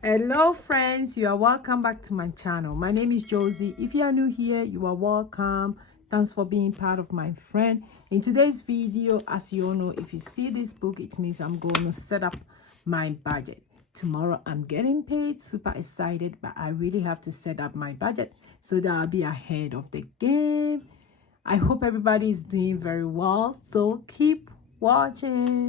Hello friends, you are welcome back to my channel. My name is Josy. If you are new here, you are welcome. Thanks for being part of my friend. In today's video, as you all know, if you see this book, it means I'm going to set up my budget. Tomorrow I'm getting paid, super excited, but I really have to set up my budget so that I'll be ahead of the game. I hope everybody is doing very well, so keep watching.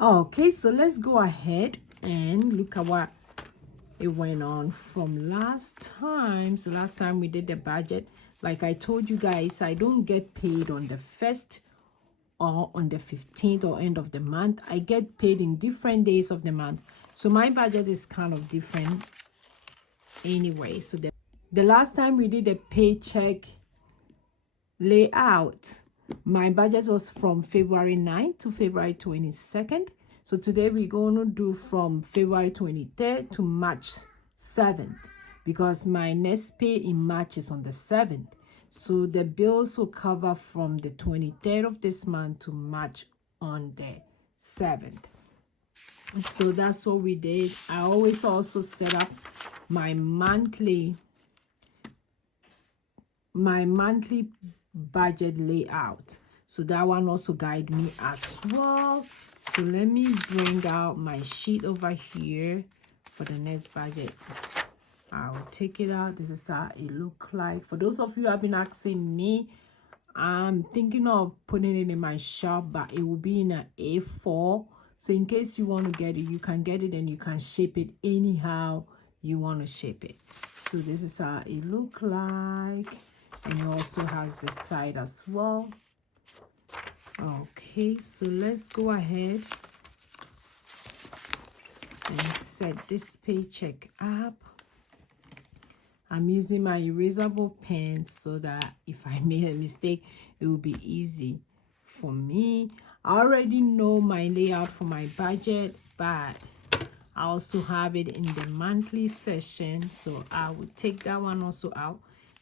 Okay, so let's go ahead and look at what it went on from last time. So last time we did the budget. Like I told you guys, I don't get paid on the 1st or on the 15th or end of the month. I get paid in different days of the month. So my budget is kind of different anyway. So the last time we did a paycheck layout, my budget was from February 9th to February 22nd. So today we're going to do from February 23rd to March 7th because my next pay in March is on the 7th. So the bills will cover from the 23rd of this month to March on the 7th. So that's what we did. I always also set up my monthly budget layout, so that one also guide me as well. So let me bring out my sheet over here for the next budget. I'll take it out. This is how it look like. For those of you who have been asking me, I'm thinking of putting it in my shop, but it will be in an A4, so in case you want to get it, you can get it and you can shape it anyhow you want to shape it. So this is how it look like. And it also has the side as well. Okay, so let's go ahead and set this paycheck up. I'm using my erasable pen so that if I made a mistake, it will be easy for me. I already know my layout for my budget, but I also have it in the monthly session, so I will take that one also out.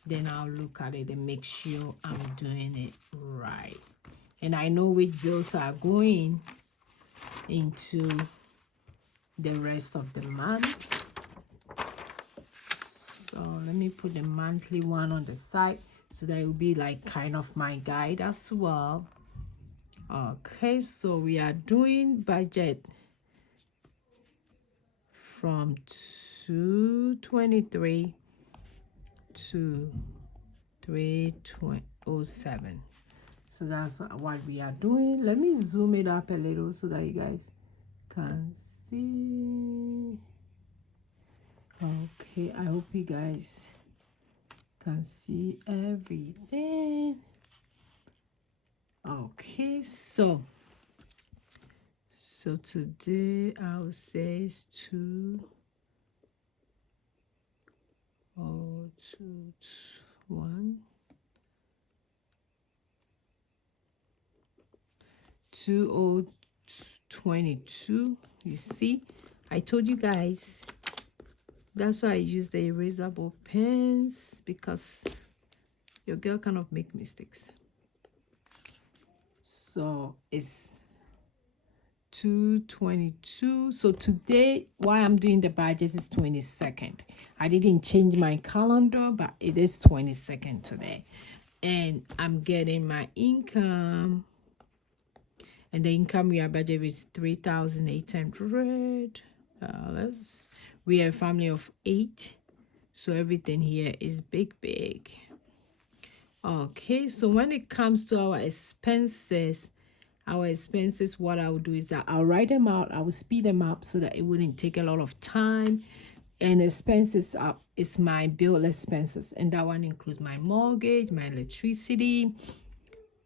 Then I'll look at it and make sure I'm doing it right. And I know which bills are going into the rest of the month. So let me put the monthly one on the side so that it will be like kind of my guide as well. Okay, so we are doing budget from 223 to 307. So that's what we are doing. Let me zoom it up a little so that you guys can see. Okay, I hope you guys can see everything. Okay, so today I will say it's 20221 2022. You see, I told you guys, that's why I use the erasable pens, because your girl cannot make mistakes. So it's 222. So today, why I'm doing the budget is 22nd. I didn't change my calendar, but it is 22nd today, and I'm getting my income. And the income we are budget is 3,800. We are a family of 8, so everything here is big. Okay, so when it comes to our expenses, what I will do is that I'll write them out. I will speed them up so that it wouldn't take a lot of time. And expenses up is my bill expenses, and that one includes my mortgage, my electricity.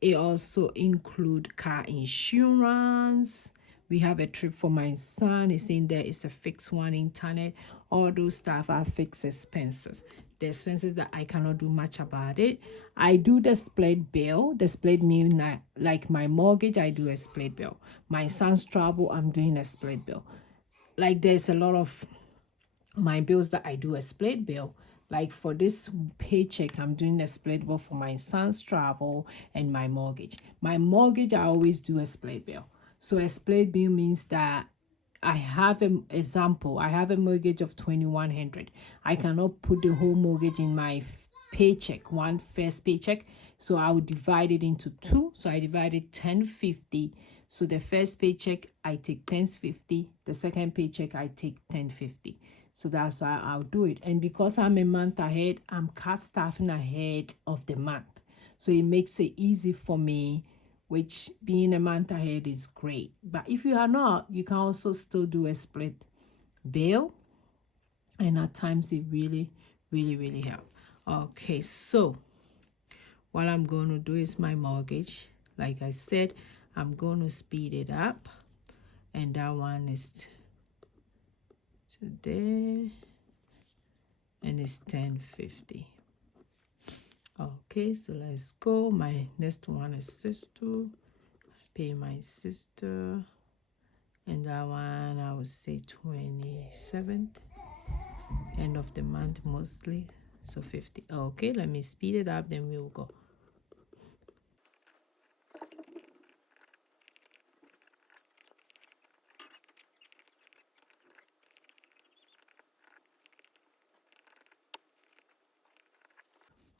It also includes car insurance. We have a trip for my son. It's in there. It's a fixed one. Internet. All those stuff are fixed expenses. The expenses that I cannot do much about it. I do the split bill. The split mean like my mortgage, I do a split bill. My son's travel, I'm doing a split bill. like there's a lot of my bills that I do a split bill. Like for this paycheck, I'm doing a split bill for my son's travel and my mortgage. My mortgage, I always do a split bill. So a split bill means that I have an example. I have a mortgage of 2,100. I cannot put the whole mortgage in my paycheck, one first paycheck. So I would divide it into two. So I divided 1050. So the first paycheck I take 1050. The second paycheck I take 1050. So that's how I'll do it. And because I'm a month ahead, I'm cash staffing ahead of the month. So it makes it easy for me, which being a month ahead is great. But if you are not, you can also still do a split bill. And at times it really, really, really helps. Okay, so what I'm going to do is my mortgage. Like I said, I'm going to speed it up. And that one is there. And it's 1050. Okay, so let's go. My next one is sister. Pay my sister. And that one I would say 27th. End of the month mostly. So 50. Okay, let me speed it up, then we'll go.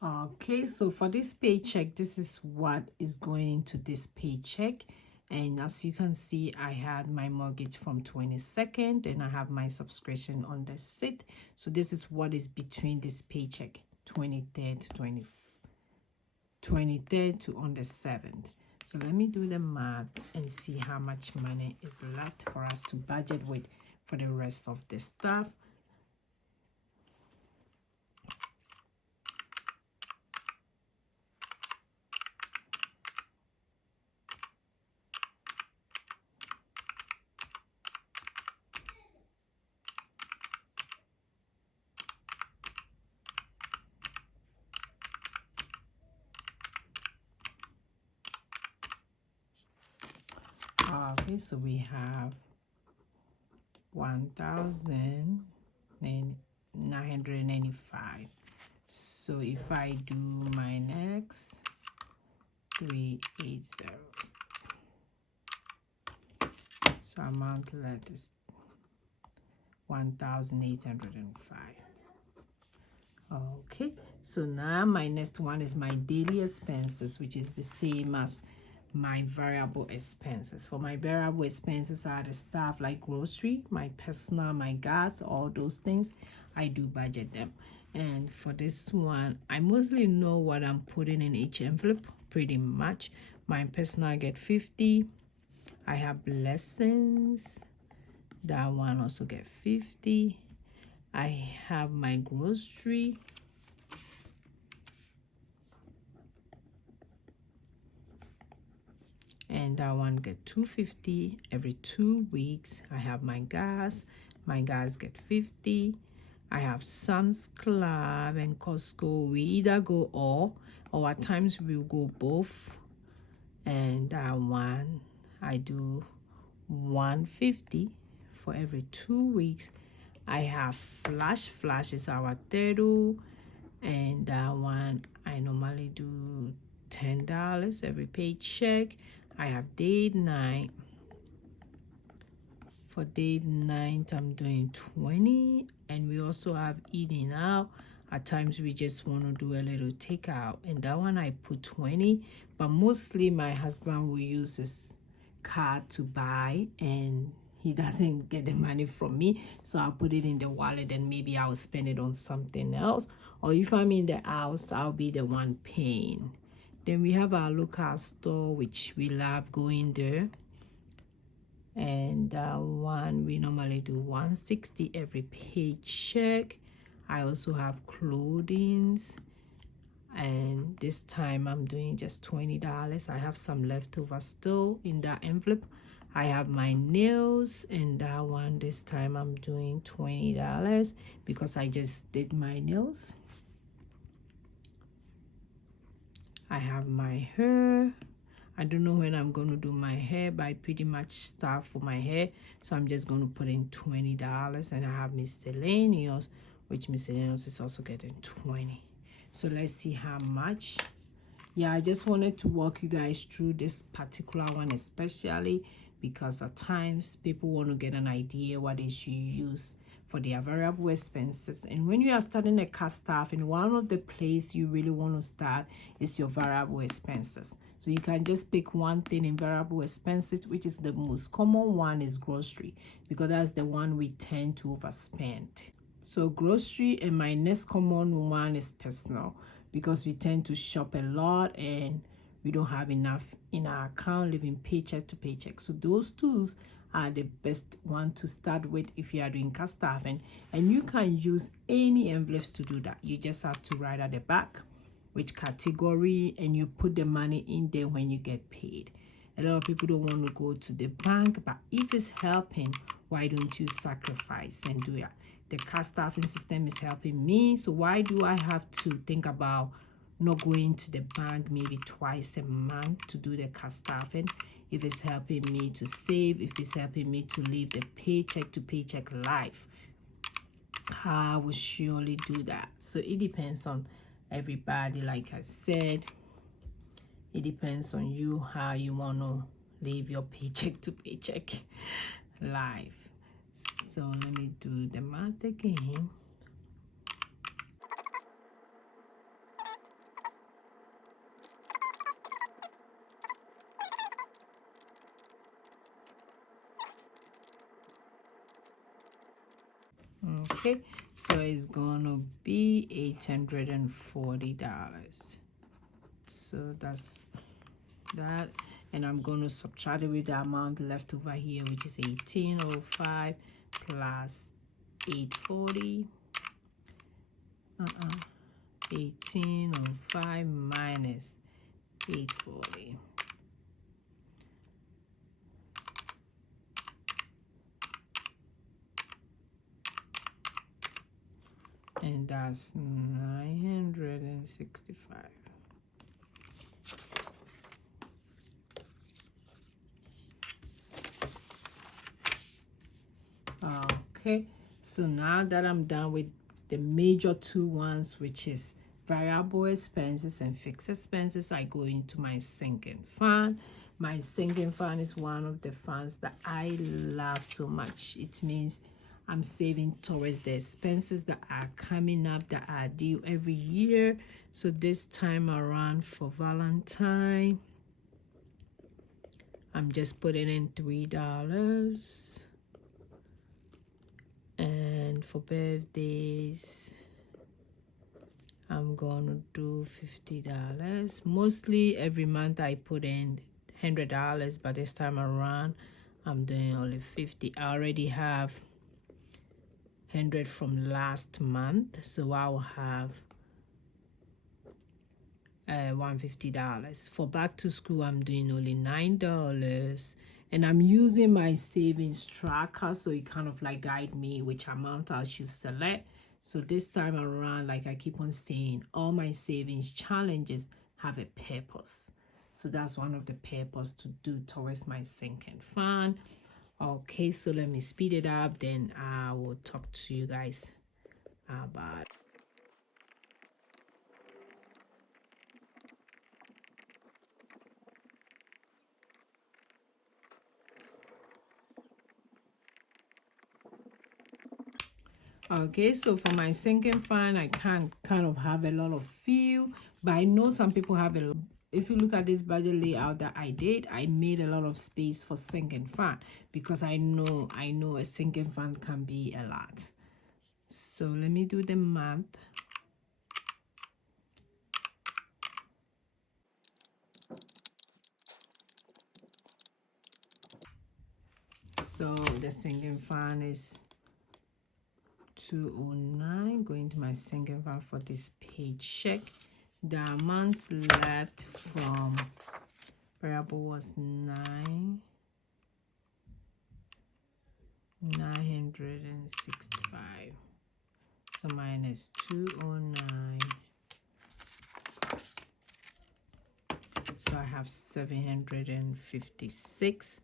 Okay, so for this paycheck, this is what is going into this paycheck. And as you can see, I had my mortgage from 22nd and I have my subscription on the 6th. So this is what is between this paycheck, 23rd to 23rd to on the 7th. So let me do the math and see how much money is left for us to budget with for the rest of the stuff. Okay, so we have 1,995. So if I do my next 380, so amount left is 1,805. Okay, so now my next one is my daily expenses, which is the same as my variable expenses. For my variable expenses are the stuff like grocery, my personal, my gas, all those things. I do budget them. And for this one, I mostly know what I'm putting in each envelope pretty much. My personal I get 50. I have blessings. That one also get 50. I have my grocery. And that one get 250 every 2 weeks. I have my gas get 50. I have Sam's Club and Costco. We either go all, or at times we'll go both. And that one I do 150 for every 2 weeks. I have Flash is our third, and that one I normally do $10 every paycheck. I have date night. For date night, I'm doing 20, and we also have eating out. At times we just want to do a little takeout, and that one I put 20, but mostly my husband will use his card to buy, and he doesn't get the money from me, so I'll put it in the wallet and maybe I'll spend it on something else. Or if I'm in the house, I'll be the one paying. Then we have our local store, which we love going there. And that one we normally do 160 every paycheck. I also have clothing, and this time I'm doing just $20. I have some leftover still in that envelope. I have my nails, and that one this time I'm doing $20 because I just did my nails. I have my hair. I don't know when I'm going to do my hair, but I pretty much start for my hair. So I'm just going to put in $20. And I have miscellaneous, which miscellaneous is also getting 20. So let's see how much. Yeah, I just wanted to walk you guys through this particular one, especially because at times people want to get an idea what they should use for their variable expenses. And when you are starting a car staffing, one of the places you really want to start is your variable expenses. So you can just pick one thing in variable expenses, which is the most common one is grocery, because that's the one we tend to overspend. So grocery, and my next common one is personal, because we tend to shop a lot and we don't have enough in our account, living paycheck to paycheck. So those tools are the best one to start with if you are doing car staffing, and you can use any envelopes to do that. You just have to write at the back which category, and you put the money in there when you get paid. A lot of people don't want to go to the bank, but if it's helping, why don't you sacrifice and do it? The car staffing system is helping me, so why do I have to think about not going to the bank maybe twice a month to do the car staffing? If it's helping me to save, if it's helping me to live the paycheck to paycheck life, I will surely do that. So it depends on everybody. Like I said, it depends on you how you want to live your paycheck to paycheck life. So let me do the math again. Okay, so it's gonna be $840. So that's that, and I'm gonna subtract it with the amount left over here, which is 1805 plus 840. 1805 minus 840. And that's 965. Okay, so now that I'm done with the major two ones, which is variable expenses and fixed expenses, I go into my sinking fund. My sinking fund is one of the funds that I love so much. It means I'm saving towards the expenses that are coming up, that are due every year. So this time around for Valentine, I'm just putting in $3. And for birthdays, I'm gonna do $50. Mostly every month I put in $100, but this time around I'm doing only 50. I already have 100 from last month, so I'll have $150. For back to school, I'm doing only $9, and I'm using my savings tracker, so it kind of like guide me which amount I should select. So this time around, like I keep on saying, all my savings challenges have a purpose. So that's one of the purpose to do towards my sinking fund. Okay, so let me speed it up, then I will talk to you guys about it. Okay, so for my sinking fund, I can't kind of have a lot of feel, but I know some people have a lot. If you look at this budget layout that I did, I made a lot of space for sinking fund, because I know a sinking fund can be a lot. So let me do the math. So the sinking fund is 209. Going to my sinking fund for this paycheck. The amount left from variable was 965. So minus 209. So I have 756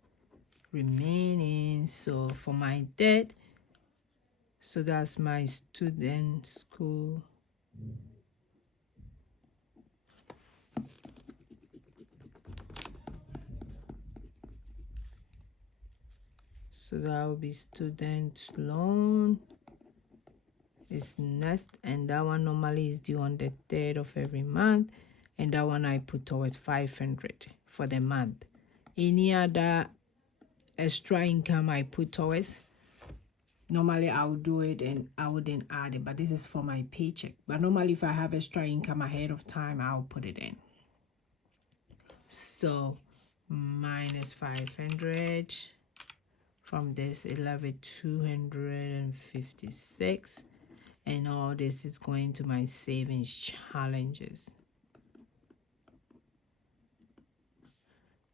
remaining. So for my debt, so that's my student school. So that will be student loan is next, and that one normally is due on the 3rd of every month, and that one I put towards 500 for the month. Any other extra income I put towards, normally I would do it and I wouldn't add it, but this is for my paycheck. But normally if I have extra income ahead of time, I'll put it in. So minus 500 from this 11,256, and all this is going to my savings challenges,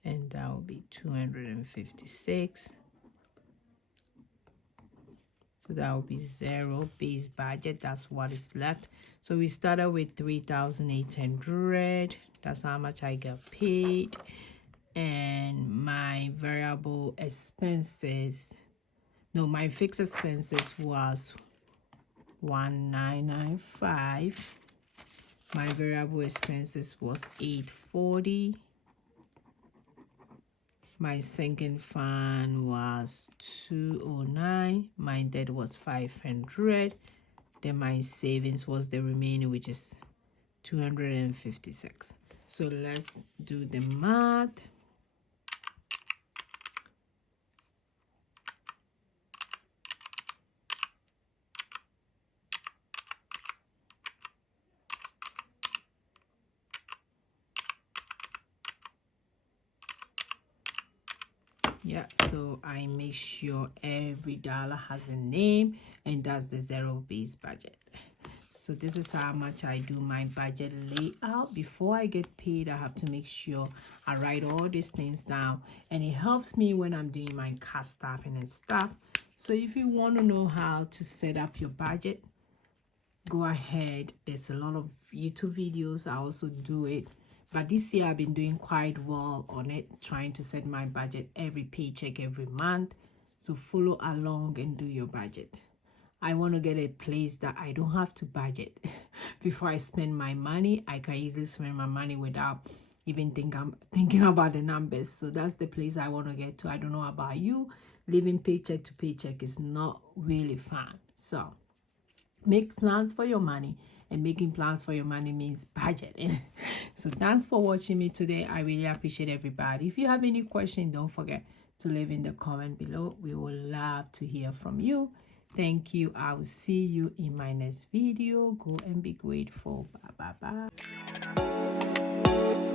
and that will be 256. So that will be 0 base budget. That's what is left. So we started with 3,800. That's how much I got paid. And my variable expenses, no, my fixed expenses was 1,995. My variable expenses was 840. My sinking fund was 209. My debt was 500. Then my savings was the remaining, which is 256. So let's do the math. Yeah, so I make sure every dollar has a name, and that's the 0 base budget. So this is how much I do my budget layout. Before I get paid, I have to make sure I write all these things down, and it helps me when I'm doing my cost staffing and stuff. So if you want to know how to set up your budget, go ahead. There's a lot of YouTube videos. I also do it. But this year I've been doing quite well on it, trying to set my budget every paycheck every month. So follow along and do your budget. I want to get a place that I don't have to budget. Before I spend my money, I can easily spend my money without even thinking about the numbers. So that's the place I want to get to. I don't know about you. Living paycheck to paycheck is not really fun. So make plans for your money, and making plans for your money means budgeting. So thanks for watching me today. I really appreciate everybody. If you have any question, don't forget to leave in the comment below. We would love to hear from you. Thank you. I will see you in my next video. Go and be grateful. Bye bye bye.